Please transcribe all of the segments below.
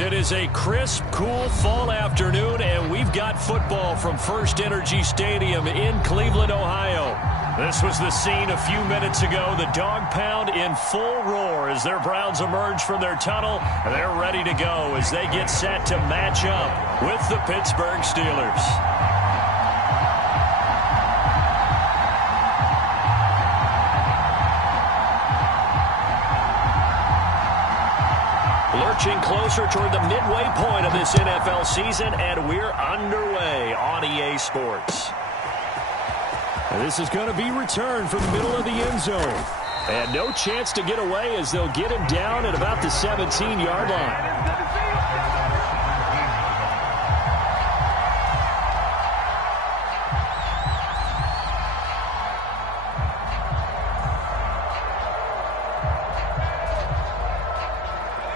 It is a crisp, cool fall afternoon, and we've got football from First Energy Stadium in Cleveland, Ohio. This was the scene a few minutes ago. The dog pound in full roar as their Browns emerge from their tunnel. They're ready to go as they get set to match up with the Pittsburgh Steelers. Lurching closer toward the midway point of this NFL season, and we're underway on EA Sports. This is going to be returned from the middle of the end zone. And no chance to get away as they'll get him down at about the 17-yard line.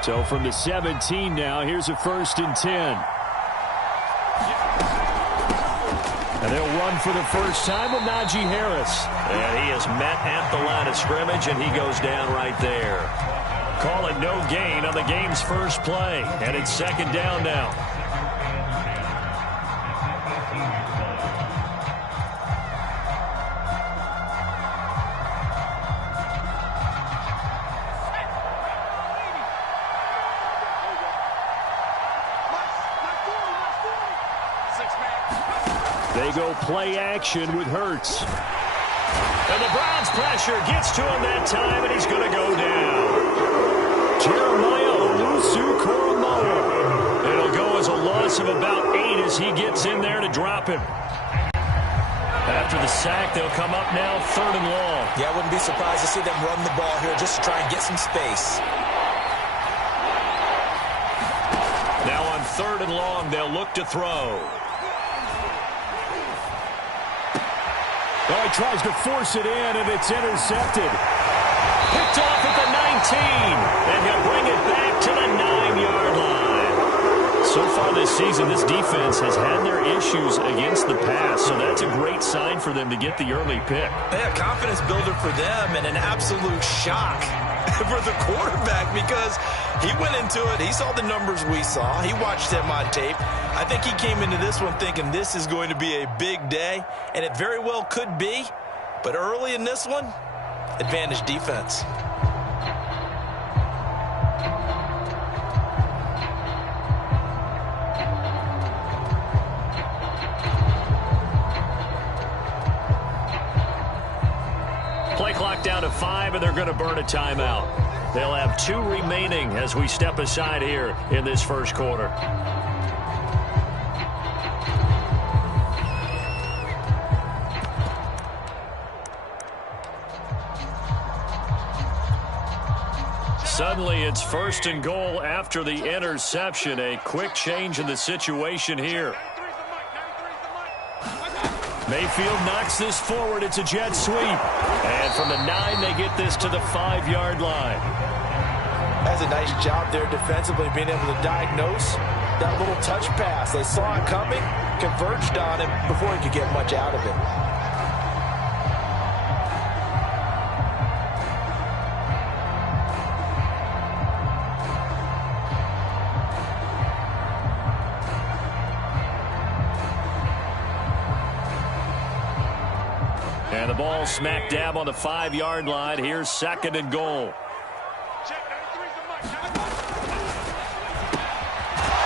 So from the 17 now, here's a 1st and 10. And they'll run for the first time with Najee Harris. And he is met at the line of scrimmage, and he goes down right there. Call it no gain on the game's first play. And it's 2nd down now. They go play action with Hurts. And the Browns pressure gets to him that time, and he's going to go down. Jeremiah Owusu-Koramoah. It'll go as a loss of about 8 as he gets in there to drop him. After the sack, they'll come up now 3rd and long. Yeah, I wouldn't be surprised to see them run the ball here just to try and get some space. Now on 3rd and long, they'll look to throw. Oh, he tries to force it in, and it's intercepted. Picked off at the 19, and he'll bring it back to the 9-yard line. So far this season, this defense has had their issues against the pass, so that's a great sign for them to get the early pick. Yeah, confidence builder for them, and an absolute shock for the quarterback because he went into it. He saw the numbers we saw. He watched him on tape. I think he came into this one thinking this is going to be a big day, and it very well could be. But early in this one, advantage defense. Play clock down to 5, and they're going to burn a timeout. They'll have 2 remaining as we step aside here in this first quarter. Suddenly, it's 1st and goal after the interception. A quick change in the situation here. Mayfield knocks this forward. It's a jet sweep. And from the 9, they get this to the 5-yard line. That's a nice job there defensively, being able to diagnose that little touch pass. They saw it coming, converged on him before he could get much out of it. And the ball smack dab on the 5-yard line. Here's 2nd and goal.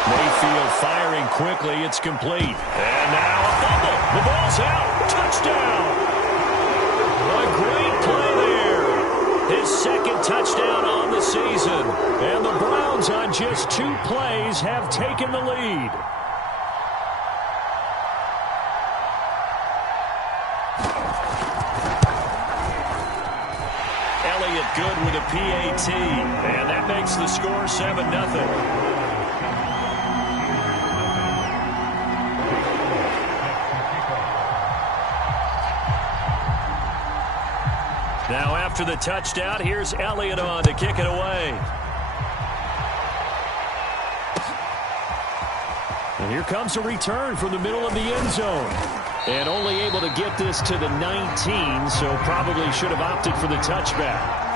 Mayfield firing quickly. It's complete. And now a fumble. The ball's out. Touchdown. A great play there. His 2nd touchdown on the season. And the Browns on just 2 plays have taken the lead. Good with a PAT, and that makes the score 7-0. Now after the touchdown, here's Elliott on to kick it away. And here comes a return from the middle of the end zone. And only able to get this to the 19, so probably should have opted for the touchback.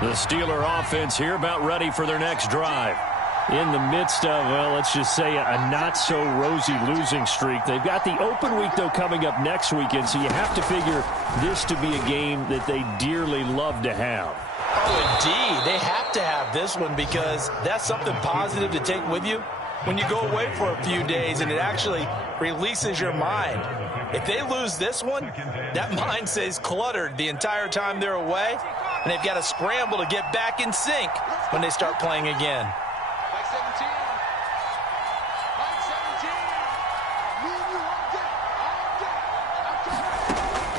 The Steeler offense here about ready for their next drive. In the midst of, well, let's just say a not-so-rosy losing streak. They've got the open week, though, coming up next weekend, so you have to figure this to be a game that they dearly love to have. Oh, indeed. They have to have this one because that's something positive to take with you when you go away for a few days, and it actually releases your mind. If they lose this one, that mind stays cluttered the entire time they're away, and they've got to scramble to get back in sync when they start playing again.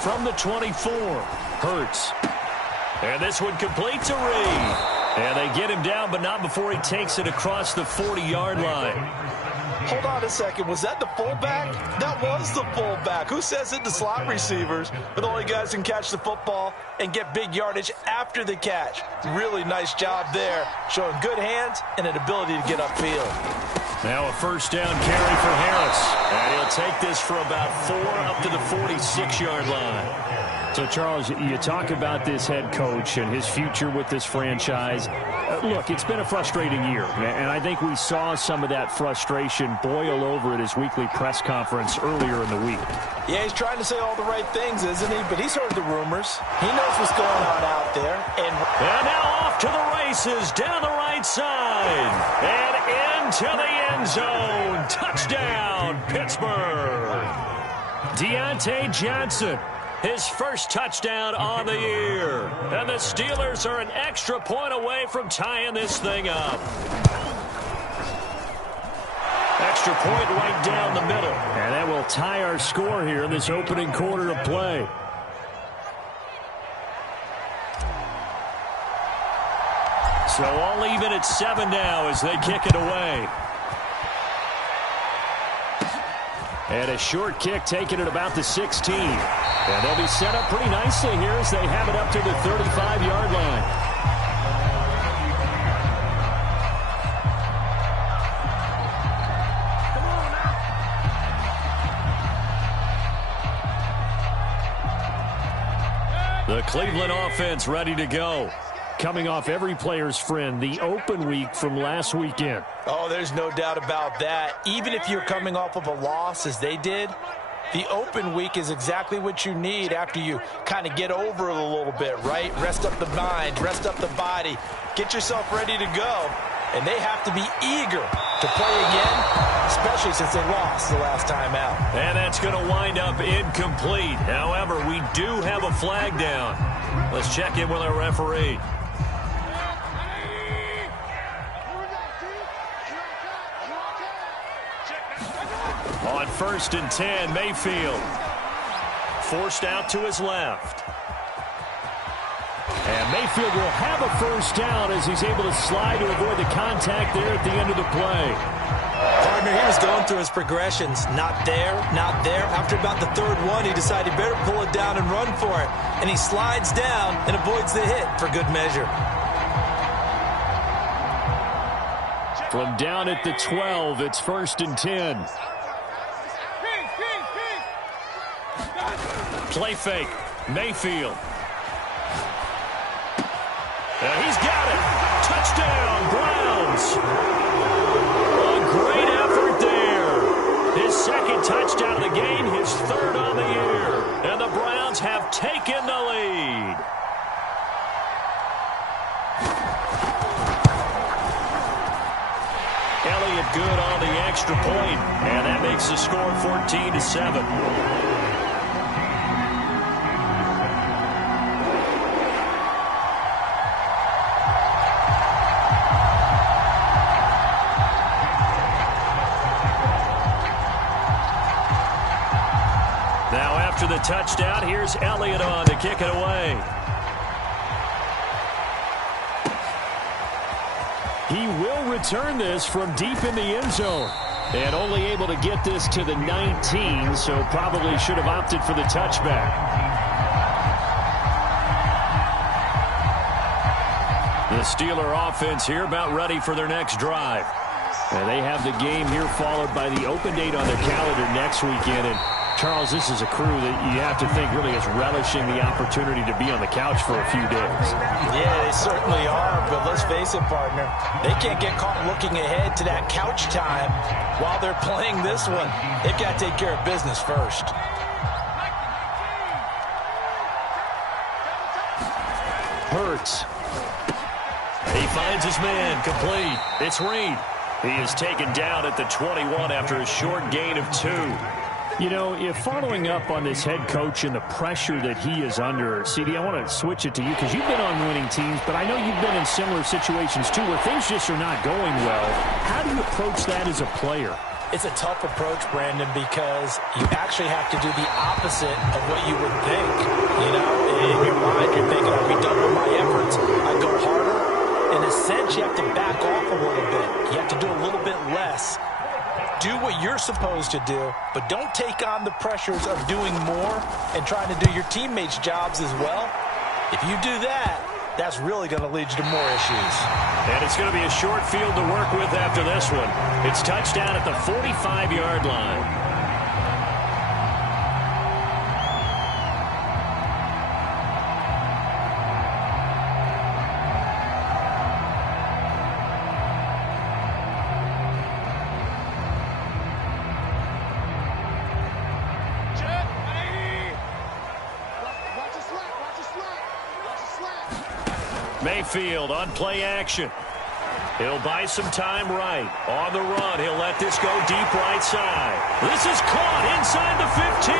From the 24, Hurts. And this one completes a read. And they get him down, but not before he takes it across the 40-yard line. Hold on a second. Was that the fullback? That was the fullback. Who says it to slot receivers? But the only guys who can catch the football and get big yardage after the catch. Really nice job there, showing good hands and an ability to get upfield. Now a first down carry for Harris. And he'll take this for about 4 up to the 46-yard line. So, Charles, you talk about this head coach and his future with this franchise. Look, it's been a frustrating year, and I think we saw some of that frustration boil over at his weekly press conference earlier in the week. Yeah, he's trying to say all the right things, isn't he? But he's heard the rumors. He knows what's going on out there. And now off to the races, down the right side, and into the end zone. Touchdown, Pittsburgh. Deontay Johnson. His first touchdown on the year. And the Steelers are an extra point away from tying this thing up. Extra point right down the middle. And that will tie our score here in this opening quarter of play. So all even at 7 now as they kick it away. And a short kick taken at about the 16. And they'll be set up pretty nicely here as they have it up to the 35-yard line. The Cleveland offense ready to go. Coming off every player's friend, the open week from last weekend. Oh, there's no doubt about that. Even if you're coming off of a loss as they did, the open week is exactly what you need after you kind of get over it a little bit, right? Rest up the mind, rest up the body, get yourself ready to go. And they have to be eager to play again, especially since they lost the last time out. And that's going to wind up incomplete. However, we do have a flag down. Let's check in with our referee. On 1st and 10, Mayfield forced out to his left. And Mayfield will have a first down as he's able to slide to avoid the contact there at the end of the play. Partner, he was going through his progressions. Not there, not there. After about the third one, he decided he better pull it down and run for it. And he slides down and avoids the hit for good measure. From down at the 12, it's 1st and 10. Play fake. Mayfield. He's got it. Touchdown, Browns. A great effort there. His second touchdown of the game, his third on the year. And the Browns have taken the lead. Elliott good on the extra point, and that makes the score 14-7. After the touchdown, here's Elliott on to kick it away. He will return this from deep in the end zone. And only able to get this to the 19, so probably should have opted for the touchback. The Steeler offense here about ready for their next drive. And they have the game here followed by the open date on their calendar next weekend. And Charles, this is a crew that you have to think really is relishing the opportunity to be on the couch for a few days. Yeah, they certainly are, but let's face it, partner. They can't get caught looking ahead to that couch time while they're playing this one. They've got to take care of business first. Hurts. He finds his man, complete. It's Reed. He is taken down at the 21 after a short gain of 2. You know, if following up on this head coach and the pressure that he is under, CD, I want to switch it to you because you've been on winning teams, but I know you've been in similar situations too where things just are not going well. How do you approach that as a player? It's a tough approach, Brandon, because you actually have to do the opposite of what you would think. You know, in your mind, you're thinking, I redouble my efforts, I go harder. In a sense, you have to back off a little bit. You have to do a little bit less. Do what you're supposed to do, but don't take on the pressures of doing more and trying to do your teammates' jobs as well. If you do that, that's really going to lead you to more issues. And it's going to be a short field to work with after this one. It's touchdown at the 45-yard line. Mayfield on play action. He'll buy some time right. On the run, he'll let this go deep right side. This is caught inside the 15.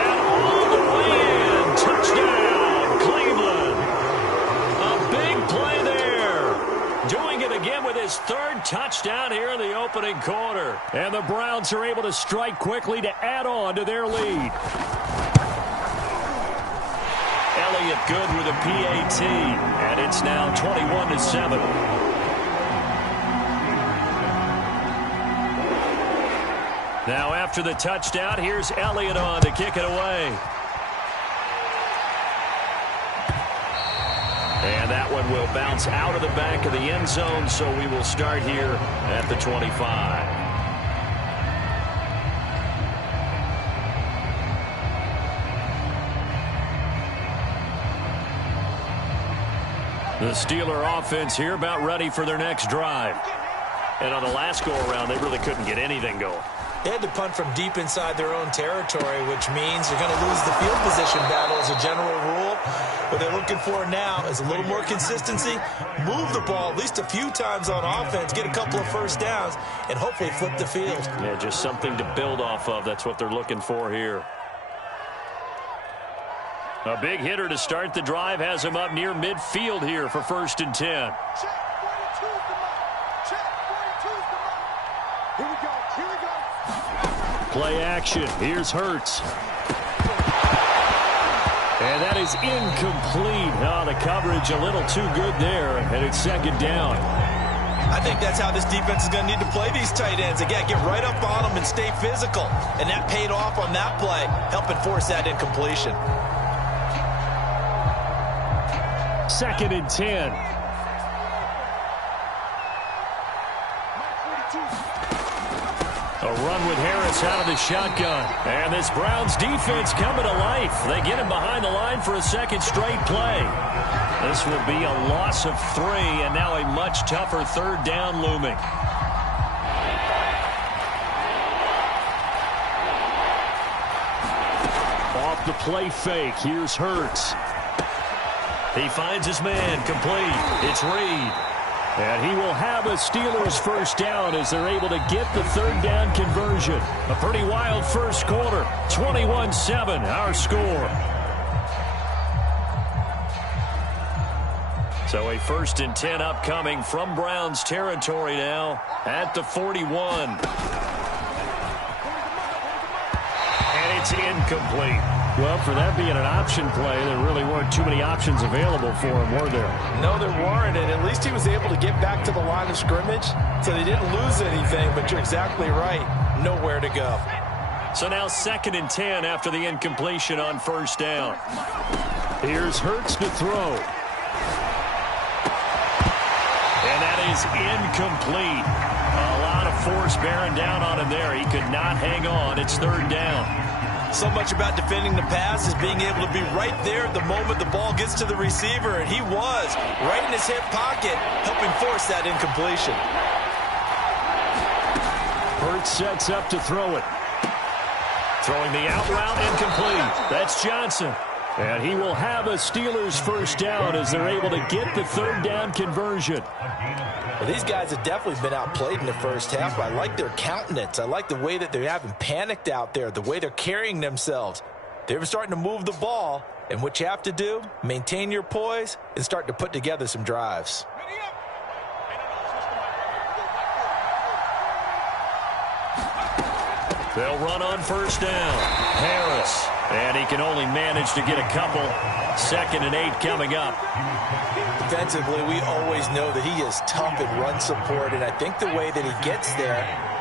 And all the way in. Touchdown, Cleveland. A big play there. Doing it again with his third touchdown here in the opening quarter. And the Browns are able to strike quickly to add on to their lead. Elliott good with a PAT, and it's now 21-7. Now after the touchdown, here's Elliott on to kick it away. And that one will bounce out of the back of the end zone, so we will start here at the 25. The Steeler offense here about ready for their next drive. And on the last go-around, they really couldn't get anything going. They had to punt from deep inside their own territory, which means they're going to lose the field position battle as a general rule. What they're looking for now is a little more consistency, move the ball at least a few times on offense, get a couple of first downs, and hopefully flip the field. Yeah, just something to build off of. That's what they're looking for here. A big hitter to start the drive has him up near midfield here for 1st and 10. Check, 42's the mark. Check, 42's the mark. Here we go, here we go. Play action. Here's Hurts. And that is incomplete. Oh, the coverage a little too good there, and it's 2nd down. I think that's how this defense is going to need to play these tight ends. Again, get right up on them and stay physical. And that paid off on that play, helping force that incompletion. 2nd and 10. A run with Harris out of the shotgun. And this Browns defense coming to life. They get him behind the line for a 2nd straight play. This will be a loss of 3, and now a much tougher 3rd down looming. Off the play fake. Here's Hurts. He finds his man, complete. It's Reed. And he will have a Steelers 1st down as they're able to get the 3rd down conversion. A pretty wild 1st quarter. 21-7, our score. So a 1st and 10 upcoming from Browns territory now at the 41. And it's incomplete. Well, for that being an option play, there really weren't too many options available for him, were there? No, there weren't, and at least he was able to get back to the line of scrimmage, so they didn't lose anything, but you're exactly right. Nowhere to go. So now 2nd and 10 after the incompletion on 1st down. Here's Hurts to throw. And that is incomplete. A lot of force bearing down on him there. He could not hang on. It's third down. So much about defending the pass is being able to be right there at the moment the ball gets to the receiver, and he was right in his hip pocket, helping force that incompletion. Hurts sets up to throw it. Throwing the out route, incomplete. That's Johnson. And he will have a Steelers first down as they're able to get the third down conversion. Well, these guys have definitely been outplayed in the first half, but I like their countenance. I like the way that they haven't panicked out there, the way they're carrying themselves. They're starting to move the ball, and what you have to do, maintain your poise and start to put together some drives. They'll run on first down. Harris. And he can only manage to get a couple. 2nd and 8 coming up. Defensively, we always know that he is tough in run support, and I think the way that he gets there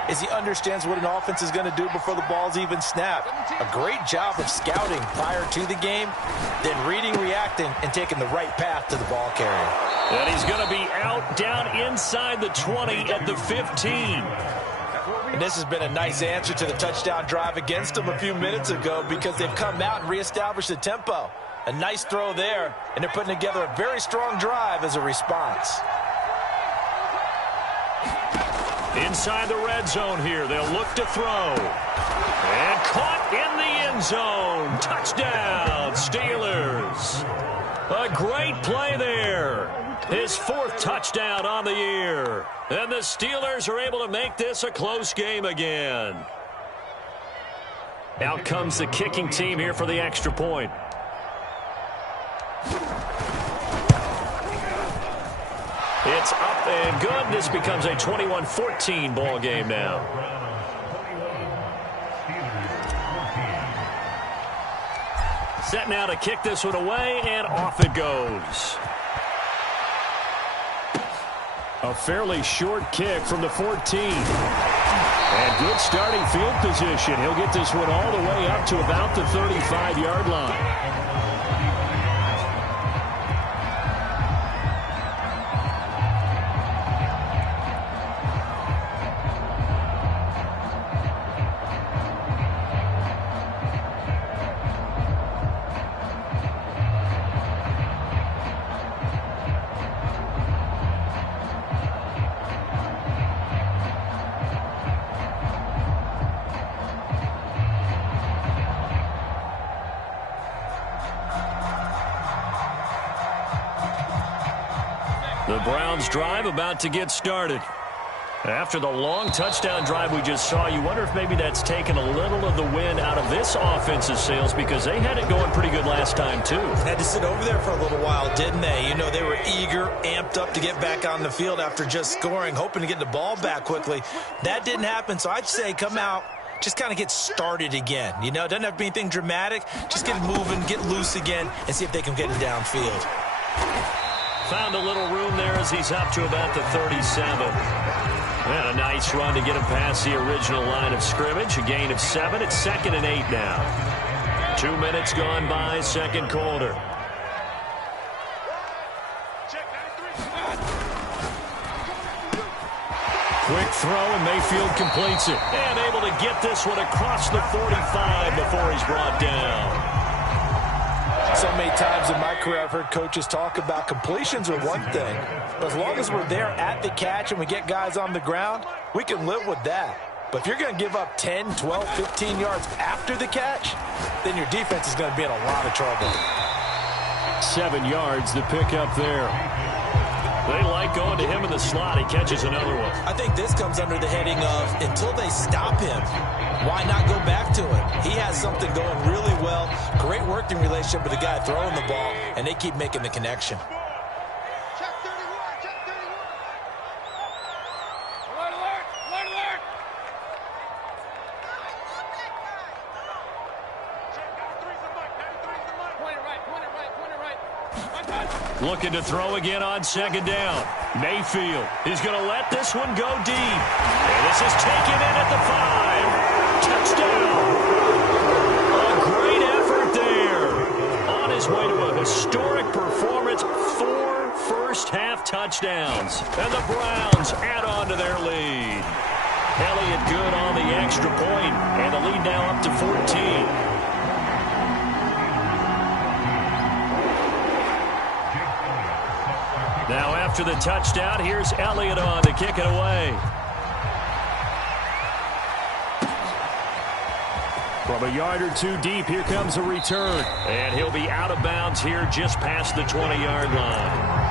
is he understands what an offense is going to do before the ball's even snapped. A great job of scouting prior to the game, then reading, reacting, and taking the right path to the ball carrier. And he's going to be out down inside the 20 at the 15. And this has been a nice answer to the touchdown drive against them a few minutes ago because they've come out and reestablished the tempo. A nice throw there, and they're putting together a very strong drive as a response. Inside the red zone here, they'll look to throw. And caught in the end zone. Touchdown, Steelers. A great play there. His 4th touchdown on the year. And the Steelers are able to make this a close game again. Out comes the kicking team here for the extra point. It's up and good. This becomes a 21-14 ball game now. Set now to kick this one away, and off it goes. A fairly short kick from the 14. And good starting field position. He'll get this one all the way up to about the 35-yard line. The Browns drive about to get started. After the long touchdown drive we just saw, you wonder if maybe that's taken a little of the wind out of this offense's sails because they had it going pretty good last time too. Had to sit over there for a little while, didn't they? You know, they were eager, amped up to get back on the field after just scoring, hoping to get the ball back quickly. That didn't happen, so I'd say come out, just kind of get started again. You know, it doesn't have to be anything dramatic. Just get moving, get loose again, and see if they can get it downfield. Found a little room there as he's up to about the 37. And a nice run to get him past the original line of scrimmage. A gain of 7. It's 2nd and 8 now. 2 minutes gone by, second quarter. Quick throw, and Mayfield completes it. And able to get this one across the 45 before he's brought down. So many times in my career I've heard coaches talk about completions are one thing, but as long as we're there at the catch and we get guys on the ground, we can live with that. But if you're going to give up 10, 12, 15 yards after the catch, then your defense is going to be in a lot of trouble. 7 yards, the pickup there. They like going to him in the slot. He catches another one. I think this comes under the heading of until they stop him, why not go back to it? He has something going really well. Great working relationship with the guy throwing the ball, and they keep making the connection. Check 31, check 31. Alert, alert, alert, alert. Check 93's the mic, 93's the mic. Point it right, point it right, point it right. Looking to throw again on second down. Mayfield is going to let this one go deep. And this is taken in at the 5. Touchdown. A great effort there. On his way to a historic performance. 4 first-half touchdowns. And the Browns add on to their lead. Elliott good on the extra point, and the lead now up to 14. Now after the touchdown, here's Elliott on to kick it away. From a yard or two deep, here comes a return. And he'll be out of bounds here just past the 20-yard line.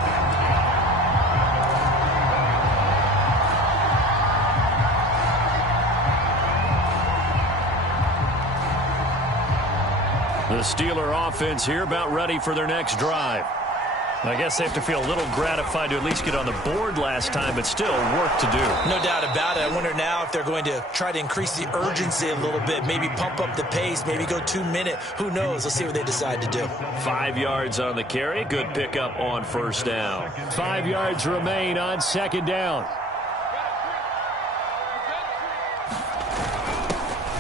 The Steeler offense here about ready for their next drive. I guess they have to feel a little gratified to at least get on the board last time, but still work to do. No doubt about it. I wonder now if they're going to try to increase the urgency a little bit, maybe pump up the pace, maybe go 2 minute. Who knows? Let's see what they decide to do. 5 yards on the carry. Good pickup on first down. 5 yards remain on second down.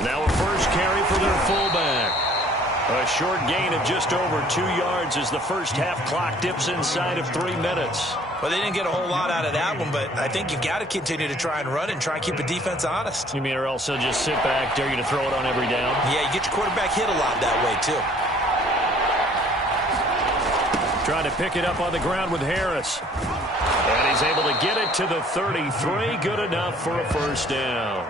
Now a first carry for their fullback. A short gain of just over 2 yards as the first half clock dips inside of 3 minutes. Well, they didn't get a whole lot out of that one, but I think you got to continue to try and run and try and keep the defense honest. You mean or else they'll just sit back, dare you to throw it on every down? Yeah, you get your quarterback hit a lot that way, too. Trying to pick it up on the ground with Harris. And he's able to get it to the 33. Good enough for a first down.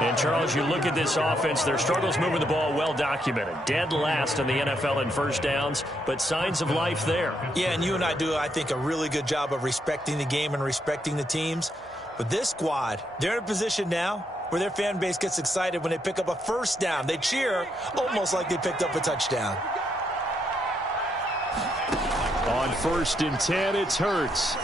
And, Charles, you look at this offense, their struggles moving the ball well documented. Dead last in the NFL in first downs, but signs of life there. Yeah, and you and I do, I think, a really good job of respecting the game and respecting the teams. But this squad, they're in a position now where their fan base gets excited when they pick up a first down. They cheer almost like they picked up a touchdown. On 1st and 10, it's Hurts.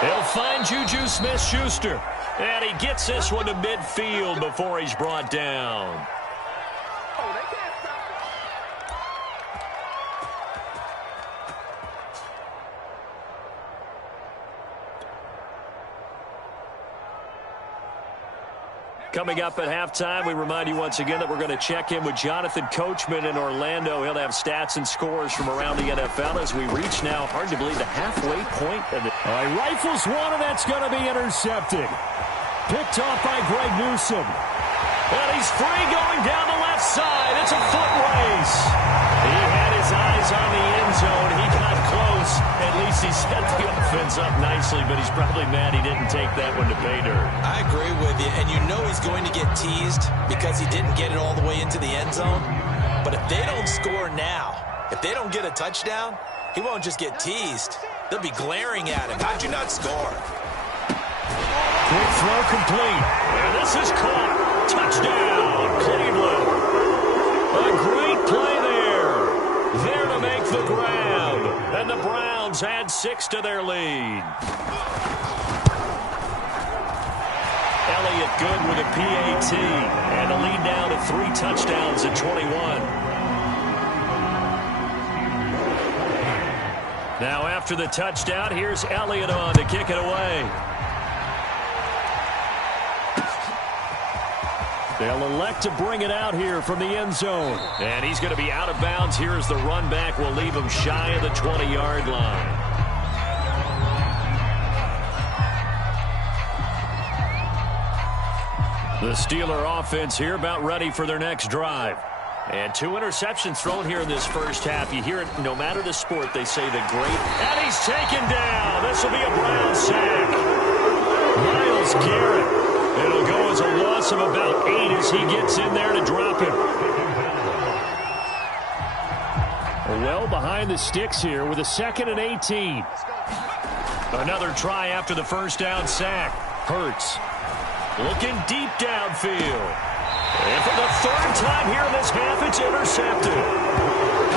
They'll find Juju Smith-Schuster. And he gets this one to midfield before he's brought down. Coming up at halftime, we remind you once again that we're going to check in with Jonathan Coachman in Orlando. He'll have stats and scores from around the NFL as we reach now, hard to believe, the halfway point of it. All right, rifles one, and that's going to be intercepted. Picked off by Greg Newsome. And he's free going down the left side. It's a foot race. He had his eyes on the end zone. He got close. At least he set the offense up nicely, but he's probably mad he didn't take that one to pay dirt. I agree with you, and you know he's going to get teased because he didn't get it all the way into the end zone. But if they don't score now, if they don't get a touchdown, he won't just get teased. They'll be glaring at him. How'd you not score? Quick throw complete. And this is caught. Touchdown, Cleveland. A great play there. There to make the grab. And the Browns add 6 to their lead. Elliott good with a PAT. And the lead now to 3 touchdowns at 21. Now after the touchdown, here's Elliott on to kick it away. They'll elect to bring it out here from the end zone. And he's going to be out of bounds here as the run back will leave him shy of the 20-yard line. The Steeler offense here about ready for their next drive. And 2 interceptions thrown here in this first half. You hear it no matter the sport, they say the great. And he's taken down. This will be a Brown sack. Myles Garrett. It'll go as a loss of about 8 as he gets in there to drop him. Well behind the sticks here with a 2nd and 18. Another try after the first down sack. Hurts looking deep downfield. And for the 3rd time here in this half, it's intercepted.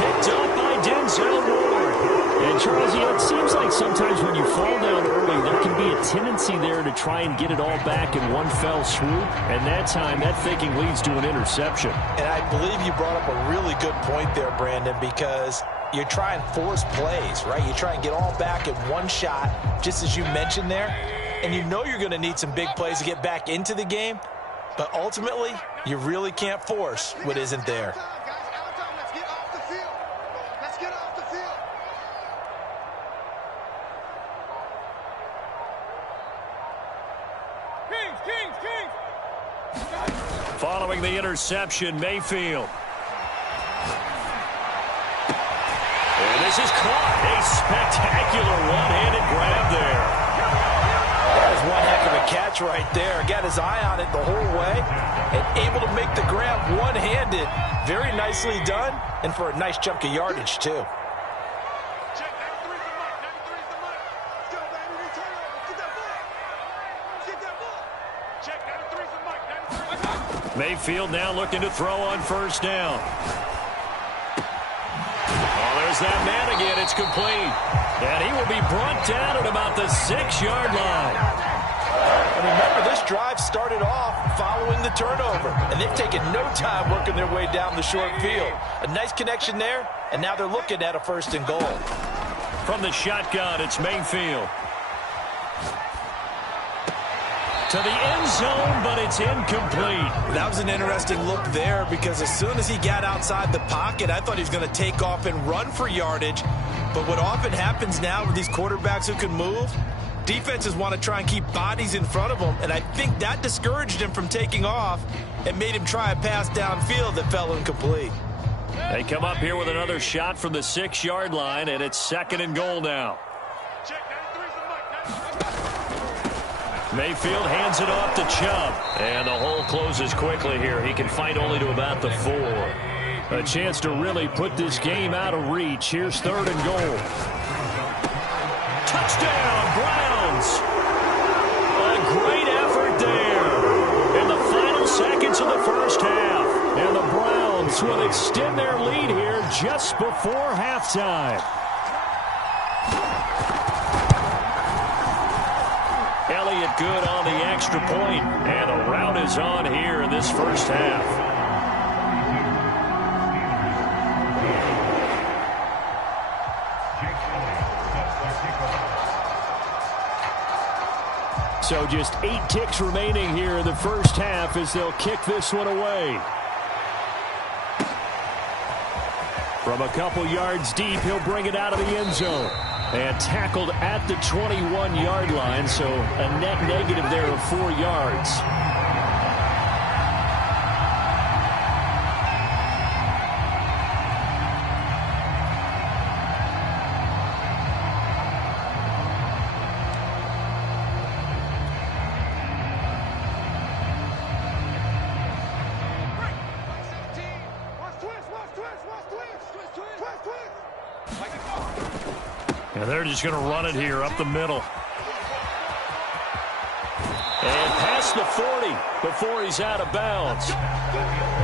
Picked up by Denzel Ward. And, Charles, it seems like sometimes when you fall down early, there can be a tendency there to try and get it all back in one fell swoop. And that time, that thinking leads to an interception. And I believe you brought up a really good point there, Brandon, because you try and force plays, right? You try and get all back in one shot, just as you mentioned there. And you know you're going to need some big plays to get back into the game. But ultimately, you really can't force what isn't there. Following the interception, Mayfield. And this is caught. A spectacular one-handed grab there. That is one heck of a catch right there. Got his eye on it the whole way and able to make the grab one-handed. Very nicely done, and for a nice chunk of yardage, too. Check, 93's the mark. 93's the mark. Let's go, baby. Return over. Get that ball. Get that ball. Check, 93's the mark. 93's. Mayfield now looking to throw on first down. Oh, there's that man again. It's complete. And he will be brought down at about the 6-yard line. And remember, this drive started off following the turnover, and they've taken no time working their way down the short field. A nice connection there, and now they're looking at a 1st and goal. From the shotgun, it's Mayfield. To the end zone, but it's incomplete. That was an interesting look there because as soon as he got outside the pocket, I thought he was going to take off and run for yardage. But what often happens now with these quarterbacks who can move, defenses want to try and keep bodies in front of them, and I think that discouraged him from taking off and made him try a pass downfield that fell incomplete. They come up here with another shot from the 6-yard line, and it's 2nd and goal now. Check, 93's the mark. 93's. Mayfield hands it off to Chubb. And the hole closes quickly here. He can fight only to about the 4. A chance to really put this game out of reach. Here's 3rd and goal. Touchdown, Browns. A great effort there in the final seconds of the first half. And the Browns will extend their lead here just before halftime. Elliott good on the extra point, and the route is on here in this first half. So just 8 ticks remaining here in the first half as they'll kick this one away. From a couple yards deep, he'll bring it out of the end zone. And tackled at the 21-yard line, so a net negative there of 4 yards. And they're just going to run it here up the middle. And past the 40 before he's out of bounds.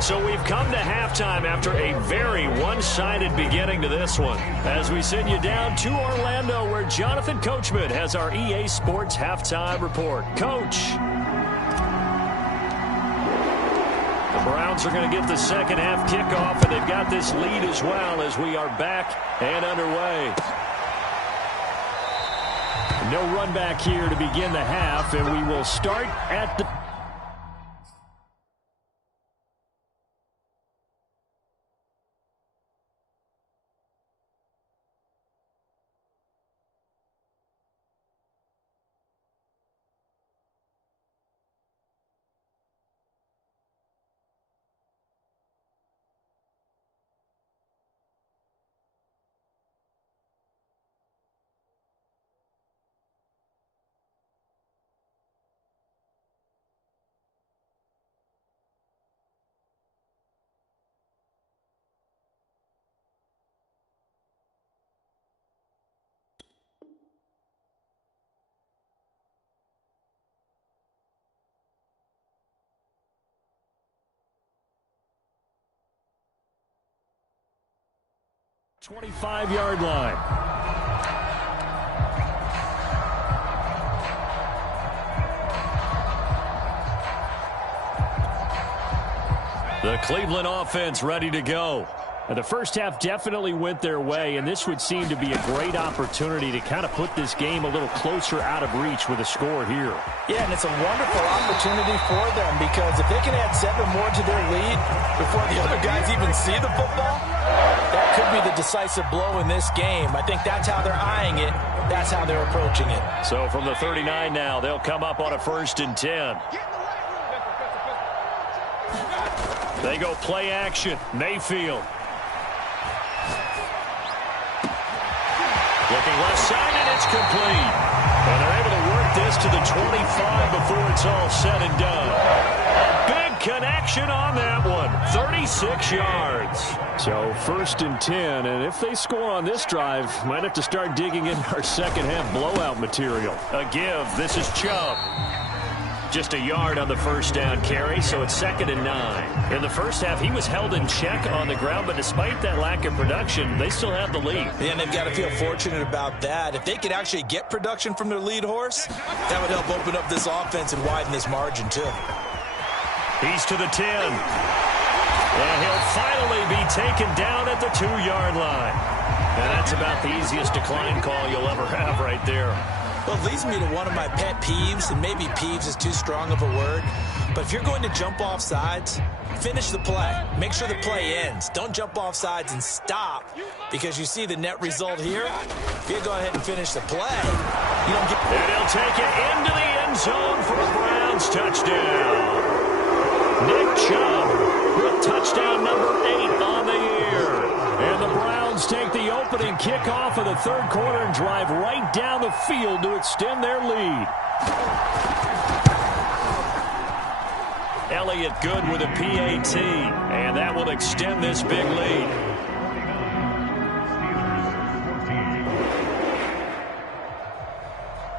So we've come to halftime after a very one-sided beginning to this one. As we send you down to Orlando, where Jonathan Coachman has our EA Sports halftime report. Coach. The Browns are going to get the second half kickoff, and they've got this lead as well as we are back and underway. No run back here to begin the half, and we will start at the... ...25-yard line. The Cleveland offense ready to go. And the first half definitely went their way, and this would seem to be a great opportunity to kind of put this game a little closer out of reach with a score here. Yeah, and it's a wonderful opportunity for them because if they can add 7 more to their lead before the other guys even see the football, that could be the decisive blow in this game. I think that's how they're eyeing it. That's how they're approaching it. So from the 39 now, they'll come up on a 1st and 10. They go play action. Mayfield. Looking left side, and it's complete. And they're able to work this to the 25 before it's all said and done. A big connection on that one. 36 yards. So 1st and 10, and if they score on this drive, might have to start digging in our second half blowout material. A give. This is Chubb. Just a yard on the first down carry, so it's 2nd and 9. In the first half, he was held in check on the ground, but despite that lack of production, they still have the lead. Yeah, and they've got to feel fortunate about that. If they could actually get production from their lead horse, that would help open up this offense and widen this margin, too. He's to the 10. And he'll finally be taken down at the 2-yard line. And that's about the easiest decline call you'll ever have right there. Well, it leads me to one of my pet peeves, and maybe peeves is too strong of a word, but if you're going to jump off sides, finish the play. Make sure the play ends. Don't jump off sides and stop, because you see the net result here. If you go ahead and finish the play, you don't get... And he'll take it into the end zone for a Browns touchdown. Nick Chubb with touchdown number 8 on the year. And the Browns take the opening kickoff of the 3rd quarter and drive right down the field to extend their lead. Elliott good with a PAT, and that will extend this big lead.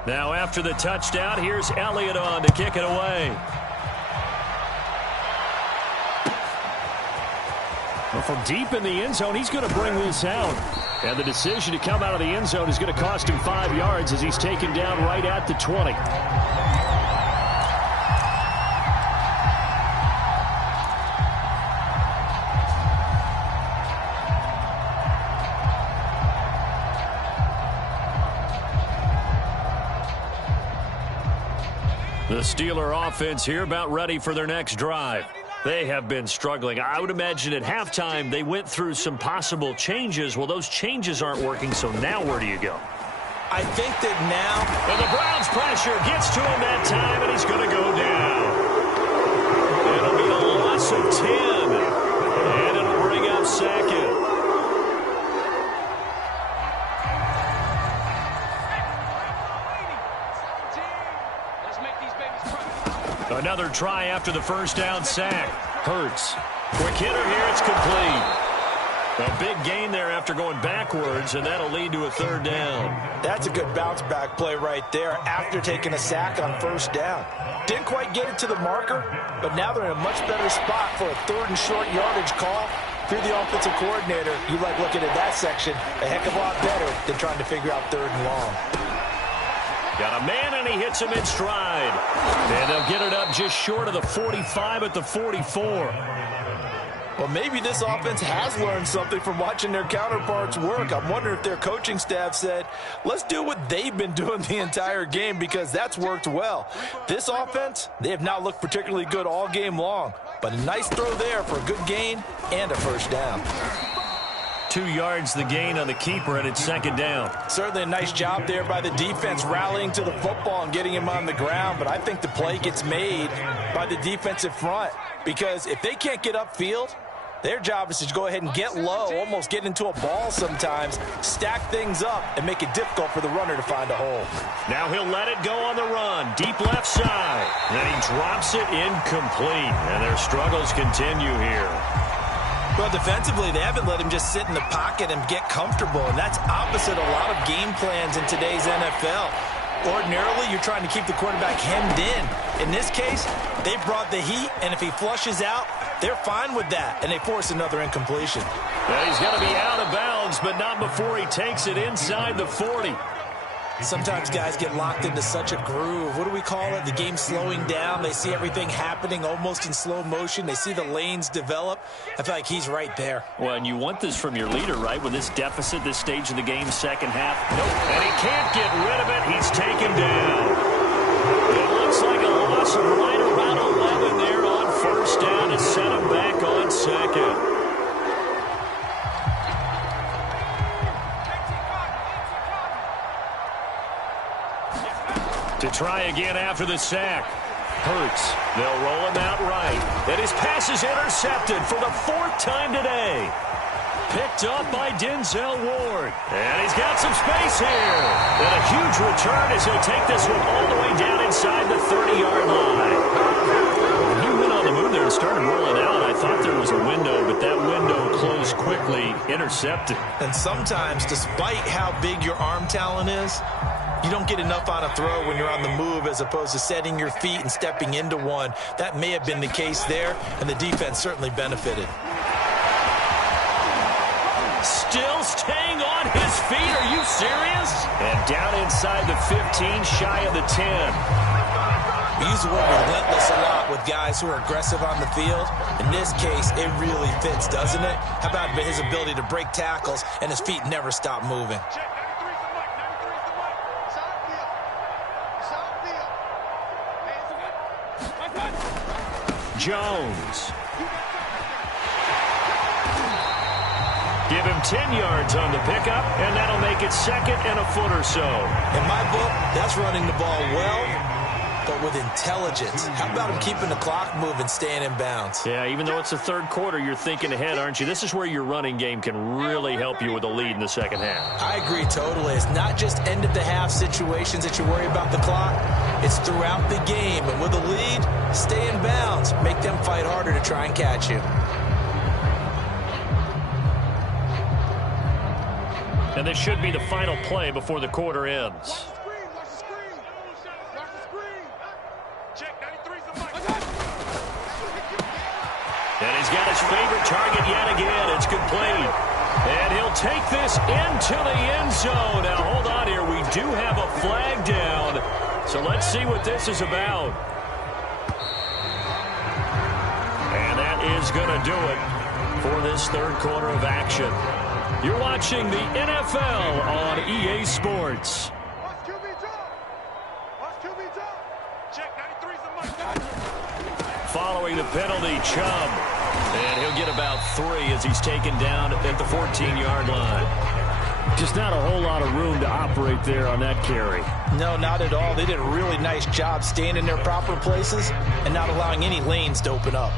Now after the touchdown, here's Elliott on to kick it away. Well, from deep in the end zone, he's going to bring this out. And the decision to come out of the end zone is going to cost him 5 yards as he's taken down right at the 20. The Steeler offense here about ready for their next drive. They have been struggling. I would imagine at halftime they went through some possible changes. Well, those changes aren't working, so now where do you go? I think that now... And the Browns pressure gets to him that time, and he's going to go down. It'll be a loss of 10, and it'll bring up 2nd. Another try after the first down sack. Hurts. Quick hitter here. It's complete. A big gain there after going backwards, and that'll lead to a 3rd down. That's a good bounce-back play right there after taking a sack on 1st down. Didn't quite get it to the marker, but now they're in a much better spot for a 3rd and short yardage call. If you're the offensive coordinator, you like looking at that section a heck of a lot better than trying to figure out 3rd and long. Got a man, and he hits him in stride. And they'll get it up just short of the 45 at the 44. Well, maybe this offense has learned something from watching their counterparts work. I'm wondering if their coaching staff said, let's do what they've been doing the entire game, because that's worked well. This offense, they have not looked particularly good all game long. But a nice throw there for a good gain and a 1st down. 2 yards the gain on the keeper, and it's 2nd down. Certainly a nice job there by the defense rallying to the football and getting him on the ground, but I think the play gets made by the defensive front, because if they can't get upfield, their job is to go ahead and get low, almost get into a ball sometimes, stack things up, and make it difficult for the runner to find a hole. Now he'll let it go on the run, deep left side. Then he drops it incomplete, and their struggles continue here. Well, defensively, they haven't let him just sit in the pocket and get comfortable, and that's opposite a lot of game plans in today's NFL. Ordinarily, you're trying to keep the quarterback hemmed in. In this case, they brought the heat, and if he flushes out, they're fine with that, and they force another incompletion. Well, he's going to be out of bounds, but not before he takes it inside the 40. Sometimes guys get locked into such a groove. What do we call it? The game slowing down. They see everything happening almost in slow motion. They see the lanes develop. I feel like he's right there. Well, and you want this from your leader, right? With this deficit, this stage of the game, second half. Nope. And he can't get rid of it. He's taken down. It looks like a loss of right around 11 there on first down to set him back on second. To try again after the sack. Hurts. They'll roll him out right. And his pass is intercepted for the 4th time today. Picked up by Denzel Ward. And he's got some space here. And a huge return as he'll take this one all the way down inside the 30-yard line. When he went on the move there and started rolling out, I thought there was a window, but that window closed quickly, intercepted. And sometimes, despite how big your arm talent is, you don't get enough on a throw when you're on the move as opposed to setting your feet and stepping into one. That may have been the case there, and the defense certainly benefited. Still staying on his feet. Are you serious? And down inside the 15, shy of the 10. We use the word relentless a lot with guys who are aggressive on the field. In this case, it really fits, doesn't it? How about his ability to break tackles and his feet never stop moving? Jones. Give him 10 yards on the pickup, and that'll make it 2nd and a foot or so. In my book, that's running the ball well, but with intelligence. How about him keeping the clock moving, staying in bounds? Yeah, even though it's the 3rd quarter, you're thinking ahead, aren't you? This is where your running game can really help you with a lead in the 2nd half. I agree totally. It's not just end-of-the-half situations that you worry about the clock. It's throughout the game. And with a lead, stay in bounds. Make them fight harder to try and catch you. And this should be the final play before the quarter ends. Watch the screen. Watch the screen. Check 93's the mic. And he's got his favorite target yet again. It's complete. And he'll take this into the end zone. Now, hold on here. We do have a flag down. So let's see what this is about. And that is going to do it for this 3rd quarter of action. You're watching the NFL on EA Sports. Watch QB drop. Watch QB drop. Check 93's the mic. Following the penalty, Chubb. And he'll get about 3 as he's taken down at the 14-yard line. Just not a whole lot of room to operate there on that carry. No, not at all. They did a really nice job staying in their proper places and not allowing any lanes to open up.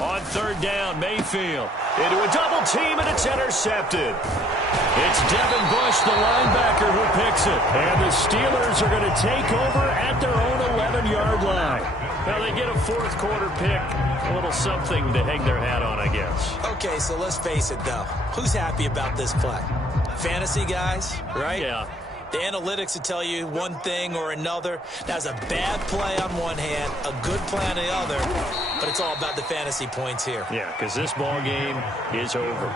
On 3rd down, Mayfield into a double team, and it's intercepted. It's Devin Bush, the linebacker, who picks it. And the Steelers are going to take over at their own 11-yard line. Now they get a 4th quarter pick. A little something to hang their hat on, I guess. Okay, so let's face it, though. Who's happy about this play? Fantasy guys, right? Yeah. The analytics will tell you one thing or another. That's a bad play on one hand, a good play on the other, but it's all about the fantasy points here. Yeah, because this ball game is over.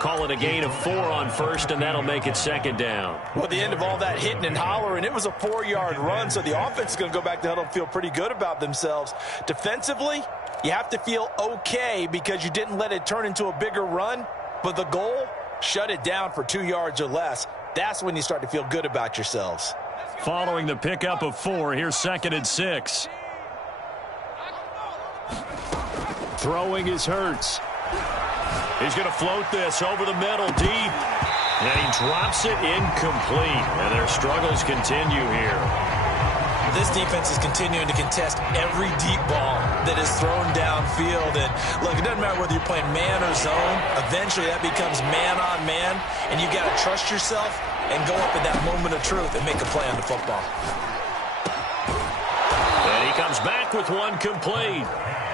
Call it a gain of 4 on 1st, and that'll make it 2nd down. Well, at the end of all that hitting and hollering, it was a 4-yard run, so the offense is going to go back to huddle and feel pretty good about themselves. Defensively, you have to feel okay because you didn't let it turn into a bigger run, but the goal, shut it down for 2 yards or less. That's when you start to feel good about yourselves. Following the pickup of 4, here's 2nd and 6. Throwing is Hurts. He's going to float this over the middle deep. And he drops it incomplete. And their struggles continue here. This defense is continuing to contest every deep ball that is thrown downfield. And look, it doesn't matter whether you're playing man or zone. Eventually that becomes man on man. And you've got to trust yourself and go up at that moment of truth and make a play on the football. And he comes back with one complete.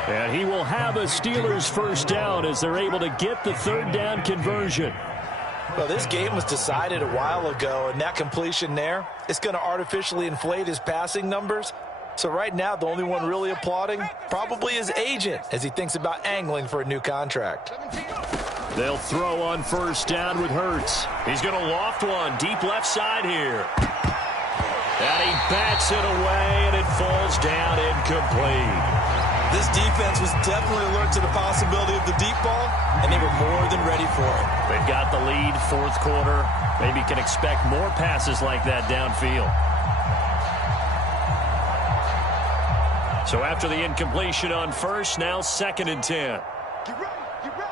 And he will have a Steelers 1st down as they're able to get the 3rd down conversion. Well, this game was decided a while ago, and that completion there, it's going to artificially inflate his passing numbers. So right now, the only one really applauding probably his agent as he thinks about angling for a new contract. They'll throw on 1st down with Hurts. He's going to loft one deep left side here. And he bats it away, and it falls down incomplete. This defense was definitely alert to the possibility of the deep ball, and they were more than ready for it. They've got the lead, 4th quarter. Maybe can expect more passes like that downfield. So after the incompletion on first, now 2nd and 10. Get ready. Get ready.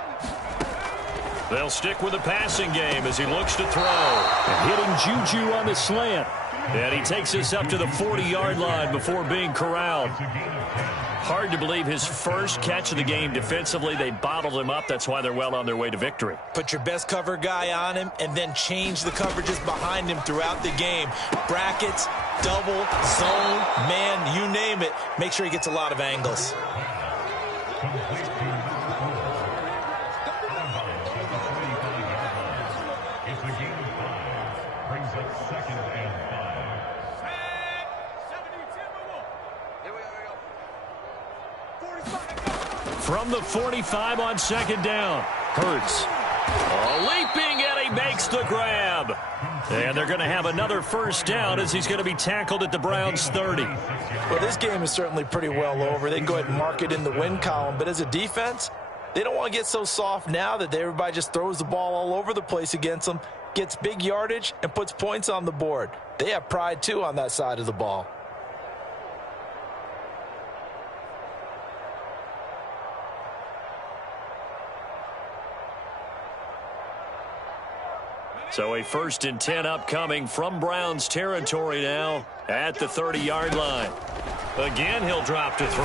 They'll stick with the passing game as he looks to throw. And hitting Juju on the slant. And he takes us up to the 40-yard line before being corralled. Hard to believe his first catch of the game defensively. They bottled him up. That's why they're well on their way to victory. Put your best cover guy on him and then change the coverages behind him throughout the game. Brackets, double, zone, man, you name it. Make sure he gets a lot of angles. From the 45 on 2nd down. Hurts. Leaping, and he makes the grab. And they're going to have another first down as he's going to be tackled at the Browns' 30. Well, this game is certainly pretty well over. They can go ahead and mark it in the win column. But as a defense, they don't want to get so soft now that everybody just throws the ball all over the place against them, gets big yardage, and puts points on the board. They have pride, too, on that side of the ball. So a 1st and 10 upcoming from Browns territory now at the 30-yard line. Again, he'll drop to throw.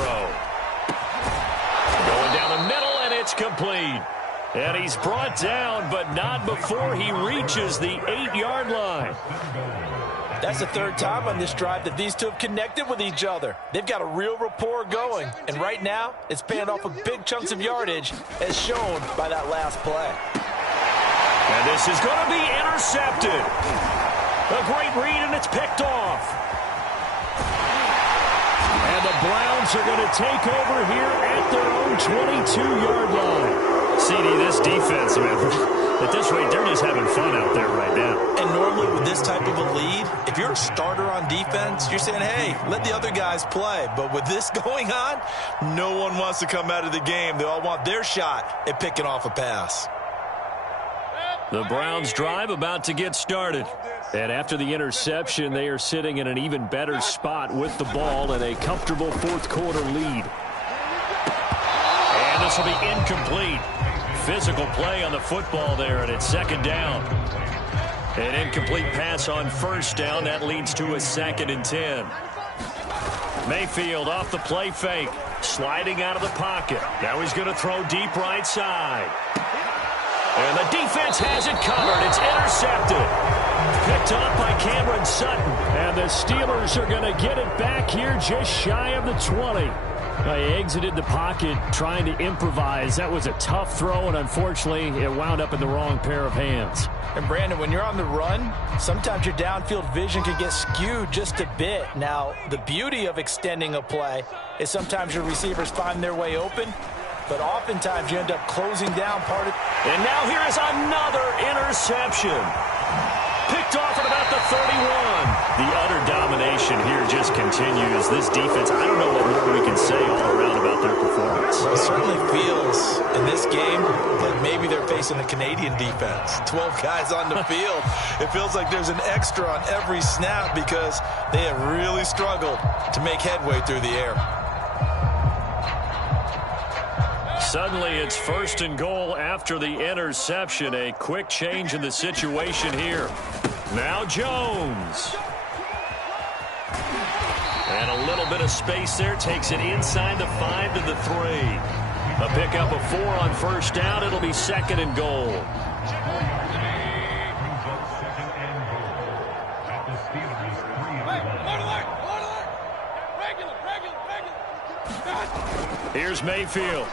Going down the middle, and it's complete. And he's brought down, but not before he reaches the 8-yard line. That's the 3rd time on this drive that these two have connected with each other. They've got a real rapport going. And right now, it's paying off with big chunks of yardage, as shown by that last play. And this is going to be intercepted. A great read, and it's picked off. And the Browns are going to take over here at their own 22-yard line. CD, this defense, man, at this rate, they're just having fun out there right now. And normally with this type of a lead, if you're a starter on defense, you're saying, hey, let the other guys play. But with this going on, no one wants to come out of the game. They all want their shot at picking off a pass. The Browns drive about to get started. And after the interception, they are sitting in an even better spot with the ball and a comfortable 4th quarter lead. And this will be incomplete. Physical play on the football there, and it's 2nd down. An incomplete pass on 1st down. That leads to a 2nd and 10. Mayfield off the play fake. Sliding out of the pocket. Now he's going to throw deep right side. And the defense has it covered. It's intercepted. Picked up by Cameron Sutton. And the Steelers are going to get it back here just shy of the 20. He exited the pocket trying to improvise. That was a tough throw, and unfortunately, it wound up in the wrong pair of hands. And, Brandon, when you're on the run, sometimes your downfield vision can get skewed just a bit. Now, the beauty of extending a play is sometimes your receivers find their way open, but oftentimes you end up closing down part of it. And now here is another interception. Picked off at about the 31. The utter domination here just continues. This defense, I don't know what more we can say all around about their performance. It certainly feels in this game like maybe they're facing a Canadian defense. 12 guys on the field. It feels like there's an extra on every snap because they have really struggled to make headway through the air. Suddenly it's 1st and goal after the interception. A quick change in the situation here. Now Jones. And a little bit of space there. Takes it inside the 5 to the 3. A pickup of 4 on 1st down. It'll be 2nd and goal. Here's Mayfield.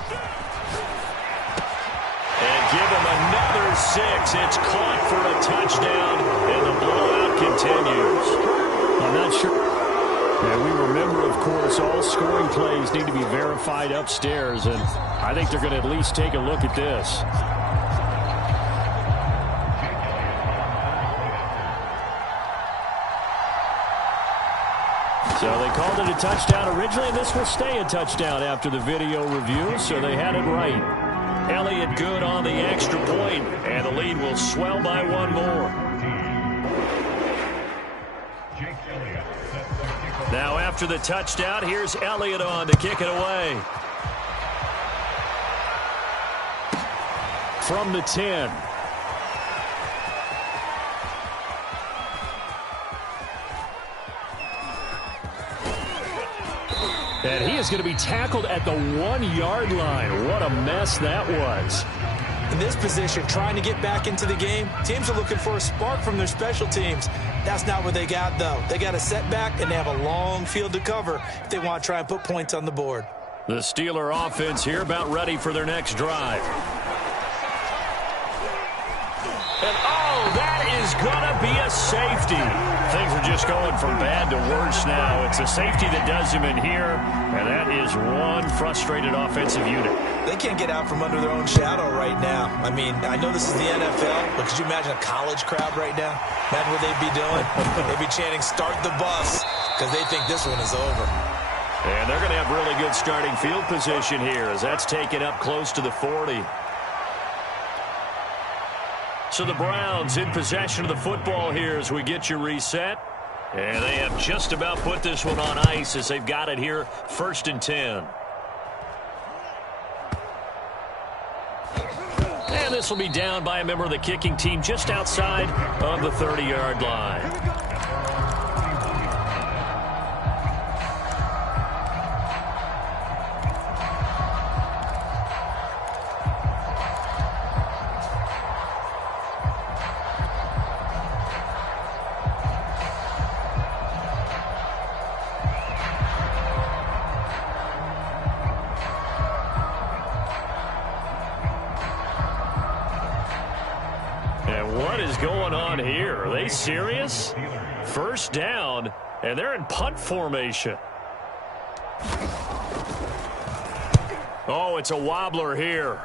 And give him another 6. It's caught for a touchdown, and the blowout continues. I'm not sure. And we remember, of course, all scoring plays need to be verified upstairs, and I think they're going to at least take a look at this. So they called it a touchdown originally, and this will stay a touchdown after the video review, so they had it right. Elliott good on the extra point, and the lead will swell by 1 more. Now after the touchdown, here's Elliott on to kick it away. From the 10. And he is going to be tackled at the 1-yard line. What a mess that was. In this position, trying to get back into the game, teams are looking for a spark from their special teams. That's not what they got, though. They got a setback, and they have a long field to cover if they want to try and put points on the board. The Steeler offense here about ready for their next drive. And, oh, that is going to be a safety. Things are just going from bad to worse now. It's a safety that does him in here, and that is one frustrated offensive unit. They can't get out from under their own shadow right now. I mean, I know this is the NFL, but could you imagine a college crowd right now? Imagine what they'd be doing. They'd be chanting, "Start the bus," because they think this one is over. And they're going to have really good starting field position here as that's taken up close to the 40. So the Browns in possession of the football here as we get you reset. And they have just about put this one on ice as they've got it here, 1st and 10. And this will be down by a member of the kicking team just outside of the 30-yard line. What is going on here? Are they serious? 1st down, and they're in punt formation. Oh, it's a wobbler here.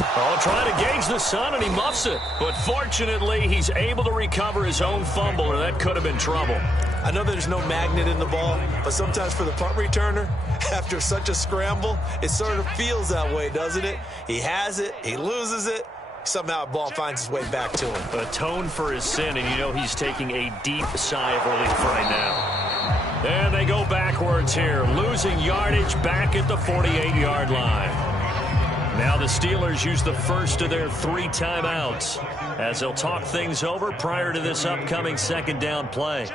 Oh, trying to gauge the sun, and he muffs it. But fortunately, he's able to recover his own fumble, or that could have been trouble. I know there's no magnet in the ball, but sometimes for the punt returner, after such a scramble, it sort of feels that way, doesn't it? He has it, he loses it. Somehow a ball finds its way back to him. Atone for his sin, and you know he's taking a deep sigh of relief right now. And they go backwards here, losing yardage back at the 48-yard line. Now the Steelers use the first of their 3 timeouts as they'll talk things over prior to this upcoming 2nd down play.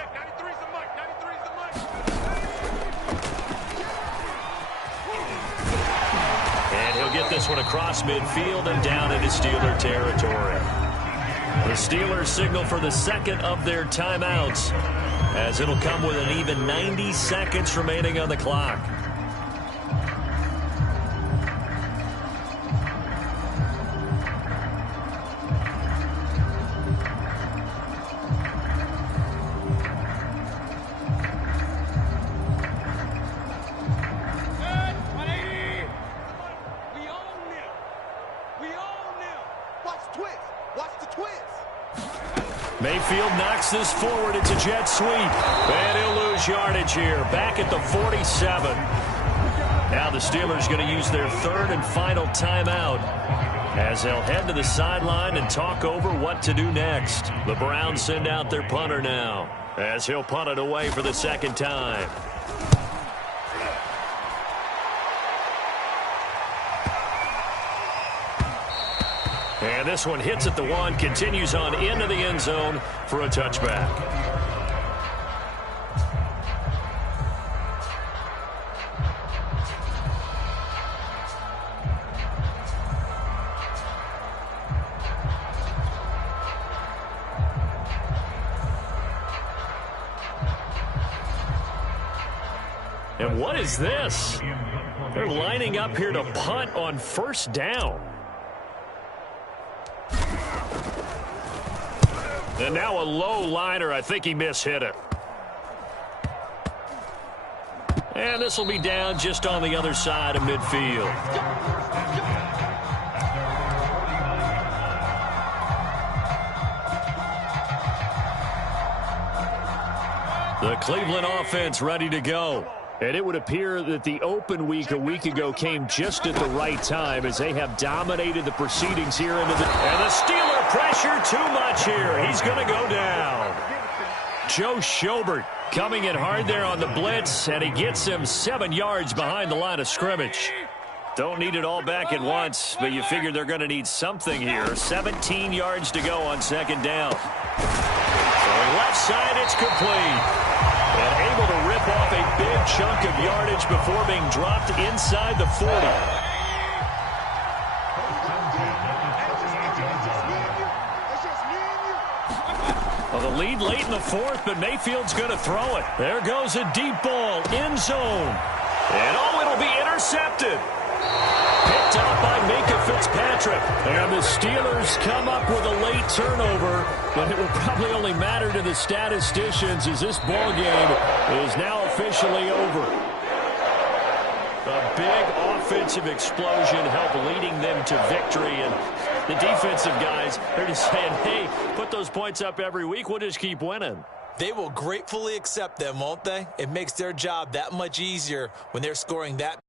Get this one across midfield and down into Steeler territory. The Steelers signal for the 2nd of their timeouts as it'll come with an even 90 seconds remaining on the clock. Mayfield knocks this forward. It's a jet sweep. And he'll lose yardage here. Back at the 47. Now the Steelers going to use their 3rd and final timeout as they'll head to the sideline and talk over what to do next. The Browns send out their punter now as he'll punt it away for the 2nd time. And this one hits at the 1, continues on into the end zone for a touchback. And what is this? They're lining up here to punt on 1st down. And now a low liner. I think he mishit it. And this will be down just on the other side of midfield. The Cleveland offense ready to go. And it would appear that the open week a week ago came just at the right time as they have dominated the proceedings here into the... And the Steeler pressure too much here. He's going to go down. Joe Schobert coming in hard there on the blitz, and he gets him 7 yards behind the line of scrimmage. Don't need it all back at once, but you figure they're going to need something here. 17 yards to go on second down. Throwing left side, it's complete. And able to rip off a big chunk of yardage before being dropped inside the 40. Well, the lead late in the fourth, but Mayfield's going to throw it. There goes a deep ball, end zone. And it'll be intercepted. Picked up by Minka Fitzpatrick. And the Steelers come up with a late turnover, but it will probably only matter to the statisticians as this ball game is now officially over. A big offensive explosion helped leading them to victory, and the defensive guys, they're just saying, hey, put those points up every week, we'll just keep winning. They will gratefully accept them, won't they? It makes their job that much easier when they're scoring that